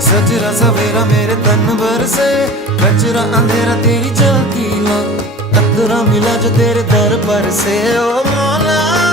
सजरा सवेरा मेरे तन भर से, कचरा अंधेरा तेरी जलती ला, कतरा मिला जो तेरे दर पर से। ओ मौला